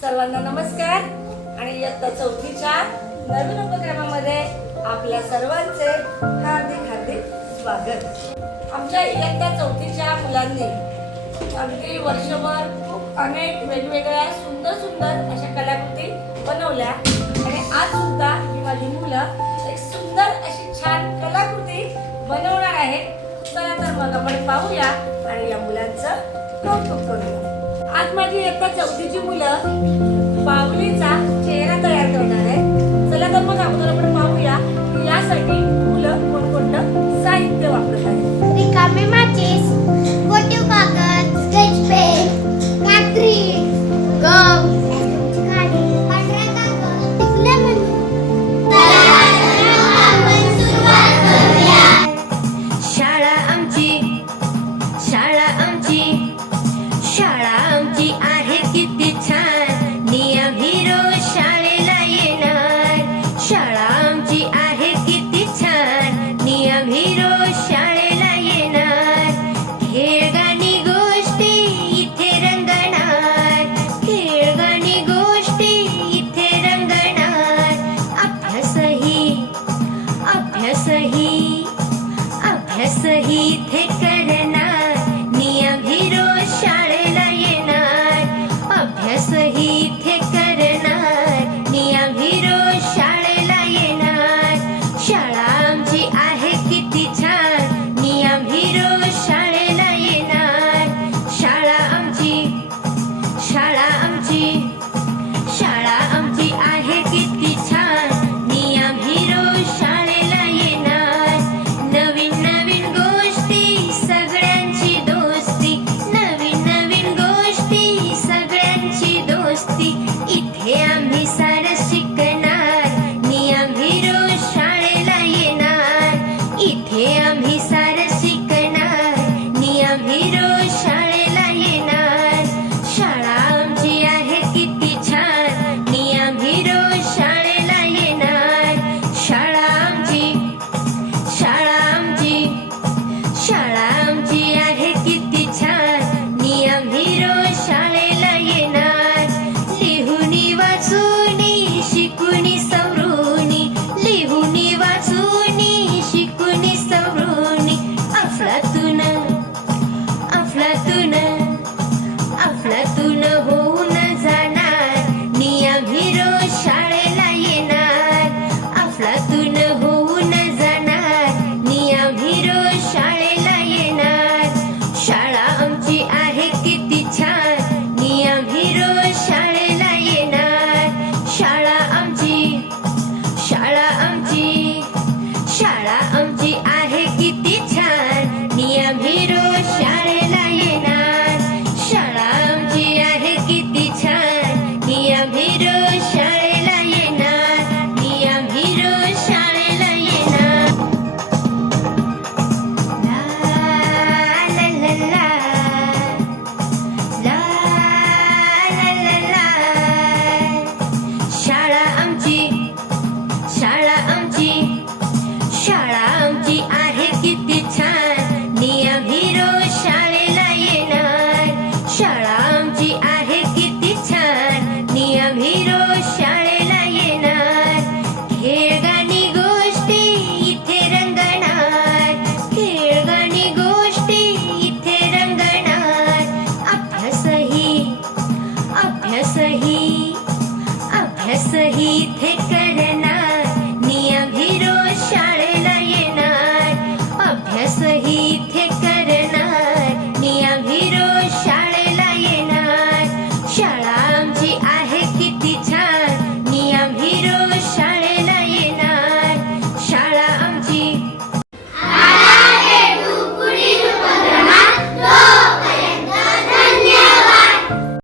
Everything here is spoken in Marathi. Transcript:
सर्वांना नमस्कार. आणि इयत्ता चौथीच्या नवीन उपक्रमामध्ये आपल्या सर्वांचे हार्दिक हार्दिक स्वागत. आमच्या इयत्ता चौथीच्या मुलांनी अगदी वर्षभर खूप अनेक वेगवेगळ्या सुंदर सुंदर अशा कलाकृती बनवल्या. आणि आज सुद्धा ही माझी मुलं एक सुंदर अशी छान कलाकृती बनवणार आहेत. चला तर मग आपण पाहूया आणि या मुलांचं कौतुक करूया. इयत्ता चौथीची मुलं बाहुलीचा चेहरा तयार करणार आहे चला तर मग अगोदर आपण पाहूया यासाठी मुलं कोणकोणतं साहित्य वापरत आहे आहेत